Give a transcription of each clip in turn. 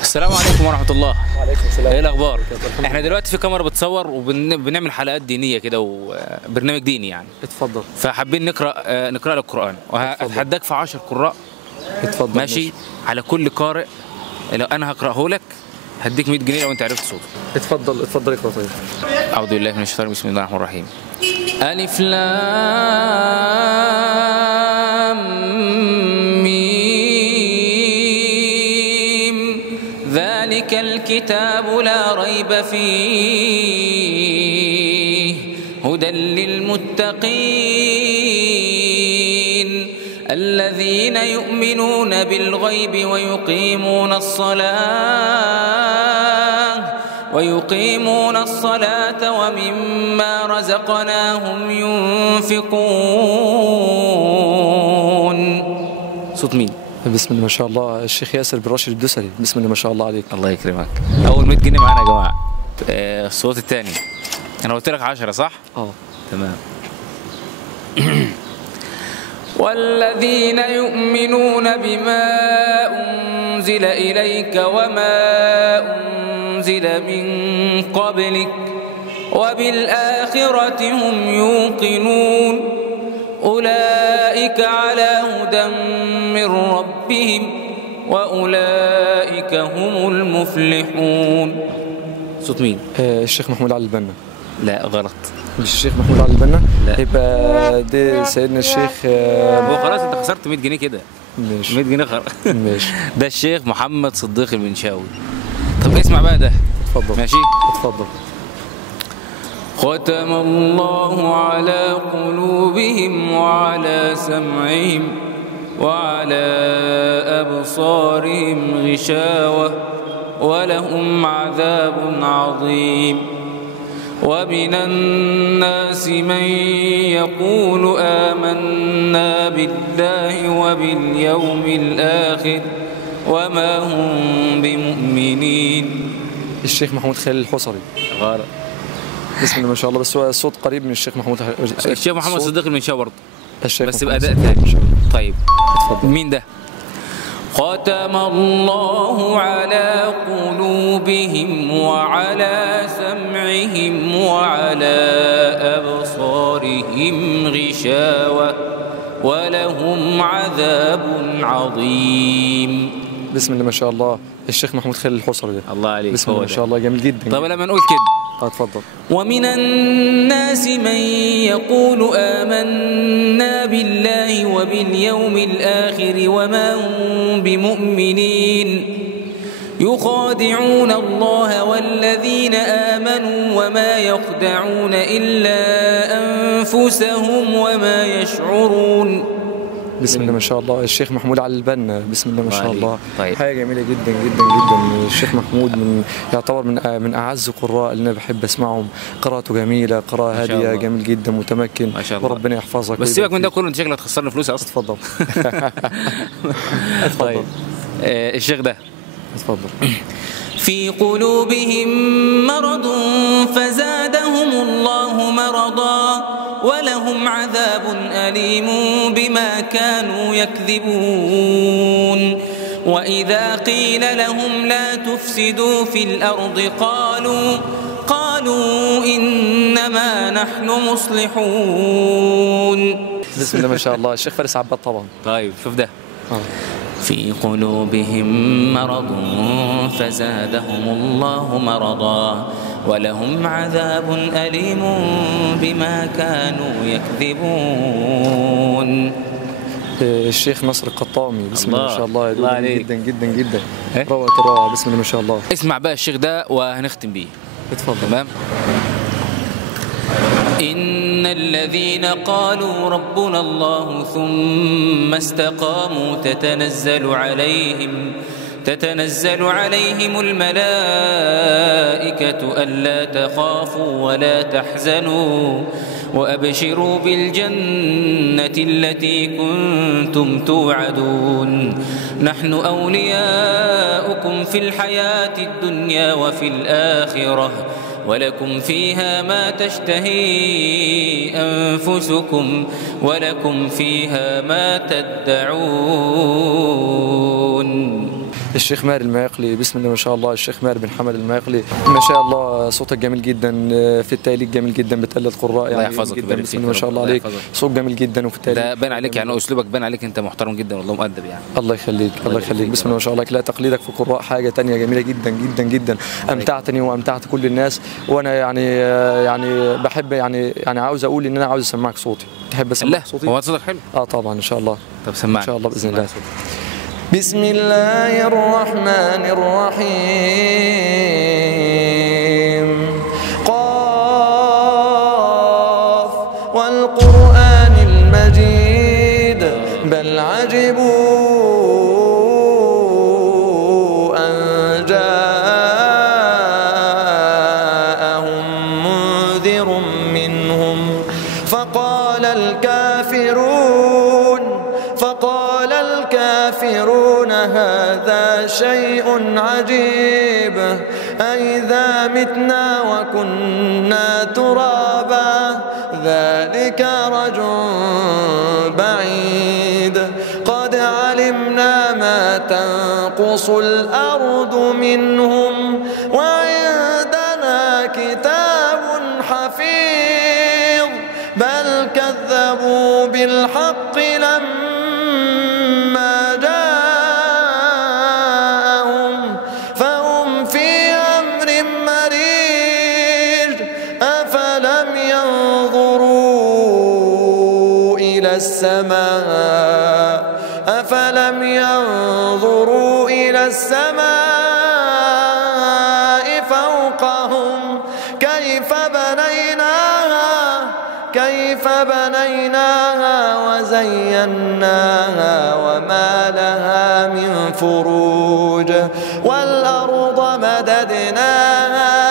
السلام عليكم ورحمة الله. وعليكم السلام. ايه الأخبار؟ احنا دلوقتي في كاميرا بتصور وبنعمل حلقات دينية كده وبرنامج ديني يعني. اتفضل. فحابين نقرأ لك القرآن وهتحداك في 10 قراء. اتفضل. ماشي. على كل قارئ لو أنا هقرأه لك هديك 100 جنيه لو أنت عرفت صوته. اتفضل اتفضل اقرا طيب. أعوذ بالله من الشيطان بسم الله الرحمن الرحيم. ألف لام ميم ذلك الكتاب لا ريب فيه هدى للمتقين الذين يؤمنون بالغيب ويقيمون الصلاة ومما رزقناهم ينفقون. صوت مين؟ بسم الله ما شاء الله الشيخ ياسر بن راشد الدوسري. بسم الله ما شاء الله عليك. الله يكرمك. أول 100 جنيه معانا يا جماعة. الصوت الثاني أنا قلت لك 10 صح؟ تمام. والذين يؤمنون بما أنزل إليك وما أنزل من قبلك وبالآخرة هم يوقنون أولئك على هدى من ربهم وأولئك هم المفلحون. صوت مين؟ الشيخ محمود علي البنا. لا غلط. مش الشيخ محمود علي البنا؟ لا. يبقى ده سيدنا الشيخ هو خلاص انت خسرت 100 جنيه كده. ماشي 100 جنيه خلاص. ماشي. ده الشيخ محمد صديق المنشاوي. طب اسمع بقى ده. اتفضل. ماشي؟ اتفضل. ختم الله على قلوبهم وعلى سمعهم وعلى أبصارهم غشاوة ولهم عذاب عظيم. ومن الناس من يقول آمنا بالله وباليوم الآخر وما هم بمؤمنين. الشيخ محمود خليل الحصري. غلط. بسم الله ما شاء الله بس هو الصوت قريب من الشيخ محمود. الشيخ محمد صديق المنشاوي برضه الشيخ بس محمود بأداء صديق. ثاني. طيب اتفضل. مين ده؟ ختم الله على قلوبهم وعلى سمعهم وعلى أبصارهم غشاوة ولهم عذاب عظيم. بسم الله ما شاء الله الشيخ محمود خليل الحصري ده. الله عليك. بسم الله ما شاء الله جميل جدا. طب لما نقول كده اتفضل. ومن الناس من يقول آمنا بالله وباليوم الآخر وما هم بمؤمنين يخادعون الله والذين آمنوا وما يخدعون إلا أنفسهم وما يشعرون. بسم الله ما شاء الله الشيخ محمود علي البنا. بسم الله ما شاء الله. طيب. حاجه جميله جدا جدا جدا. الشيخ محمود يعتبر من اعز القراء اللي انا بحب اسمعهم. قراءته جميله، قراءه هاديه، جميل جدا، متمكن. ما شاء الله. وربنا يحفظك. بس سيبك من ده كله، انت شكلك هتخسرني فلوس اصلا. اتفضل. طيب. الشيخ ده اتفضل. في قلوبهم مرض فزادهم الله مرضا ولهم عذاب أليم بما كانوا يكذبون. وإذا قيل لهم لا تفسدوا في الأرض قالوا إنما نحن مصلحون. بسم الله ما شاء الله الشيخ فارس عباد طبعا. طيب شوف ده. في قلوبهم مرض فزادهم الله مرضا ولهم عذاب أليم بما كانوا يكذبون. الشيخ نصر القطامي. بسم الله ما شاء الله. الله عليك. جدا جدا جدا. روعة الروعة. بسم الله ما شاء الله. اسمع بقى الشيخ ده وهنختم بيه. اتفضل. تمام. إن الذين قالوا ربنا الله ثم استقاموا تتنزل عليهم الملائكة ألا تخافوا ولا تحزنوا وأبشروا بالجنة التي كنتم توعدون نحن أولياؤكم في الحياة الدنيا وفي الآخرة ولكم فيها ما تشتهي أنفسكم ولكم فيها ما تدعون. الشيخ ماهر المايقلي، بسم الله ما شاء الله. الشيخ ماهر بن حمد المايقلي، ما شاء الله صوتك جميل جدا، في التأليف جميل جدا، بتقلد قراء يعني. الله يحفظك جدا، بسم الله ما شاء الله عليك، صوت جميل جدا، وفي التأليف ده باين عليك يعني، اسلوبك باين عليك انت محترم جدا والله، مؤدب يعني. الله يخليك، الله يخليك، بسم الله ما شاء الله. لا تقليدك في القراء حاجه ثانيه جميله جدا جدا جدا، امتعتني وامتعت كل الناس. وانا يعني بحب يعني عاوز اقول ان انا عاوز اسمعك صوتي. تحب اسمعك صوتي؟ هو صوتك حلو؟ طبعا ان شاء الله. طب سمعني ان شاء الله باذن الله. بسم الله الرحمن الرحيم. قاف والقرآن المجيد، بل عجبوا أن جاءهم منذر منهم فقال الكافرون هذا شيء عجيب، أإذا متنا وكنا ترابا ذلك رجل بعيد، قد علمنا ما تنقص الأرض منهم وعندنا كتاب حفيظ، بل كذبوا بالحق لما جاءهم فهم في أمر مريج، أفلم ينظروا إلى السماء فوقهم كيف بنيناها وزيناها وما لها من فروج، والأرض مددناها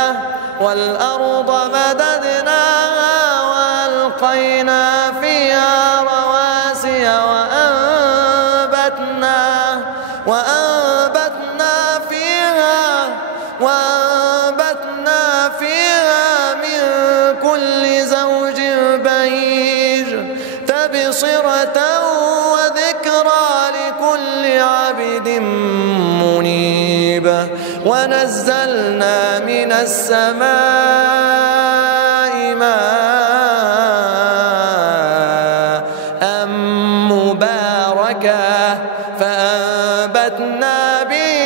وألقينا فيها رواسي وأنبتنا فيها من كل زوج بهيج، تبصرة وذكرى لكل عبد منيب، ونزلنا من السماء ماء مباركا فأنبتنا به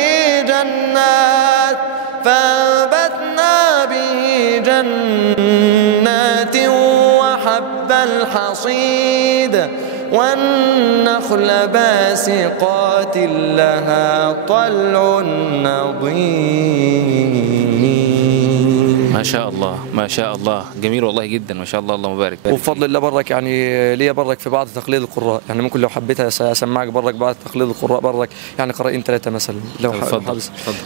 جنات وحب الحصيد، والنخل باسقات لها طلع نضيد. ما شاء الله ما شاء الله، جميل والله جدا، ما شاء الله، اللهم بارك. وبفضل الله برك يعني ليا برك في بعض تقليد القراء، يعني ممكن لو حبيت اسمعك برك بعض تقليد القراء برك، يعني قراءين 3 مثلا لو حابب.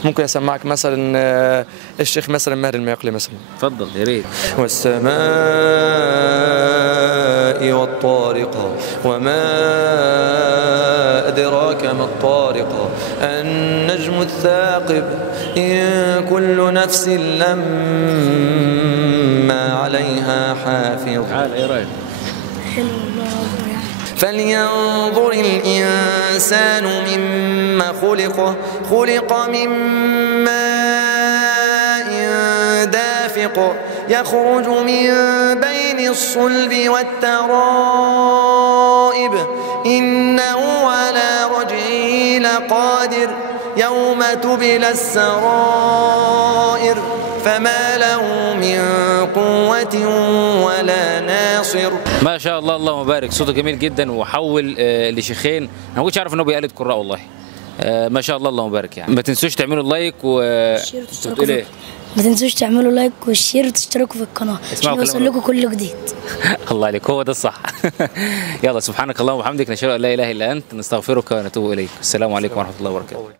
ممكن اسمعك مثلا الشيخ مثلا ماهر المايقلي مثلا. اتفضل يا ريت. والسماء والطارق وما أدراك ما الطارق، النجم الثاقب، إن كل نفس لما عليها حافظ. ايه رايك؟ فلينظر الإنسان مما خلق من ماء دافق، يخرج من بين الصلب والترائب، إنه على رجعه لقادر، يوم تبلى السرائر، فما له من قوة ولا ناصر. ما شاء الله، اللهم بارك، صوته جميل جدا، وحول لشيخين. انا ما كنتش عارف ان هو بيقلد قراء والله. ما شاء الله، اللهم بارك. يعني ما تنسوش تعملوا لايك بتقول ايه؟ ما تنسوش تعملوا لايك والشير وتشتركوا في القناه عشان يوصل لكم كل جديد. الله عليك، هو ده الصح. يلا، سبحانك اللهم وبحمدك، نشهد ان لا اله الا انت، نستغفرك ونتوب اليك. السلام عليكم ورحمه الله وبركاته.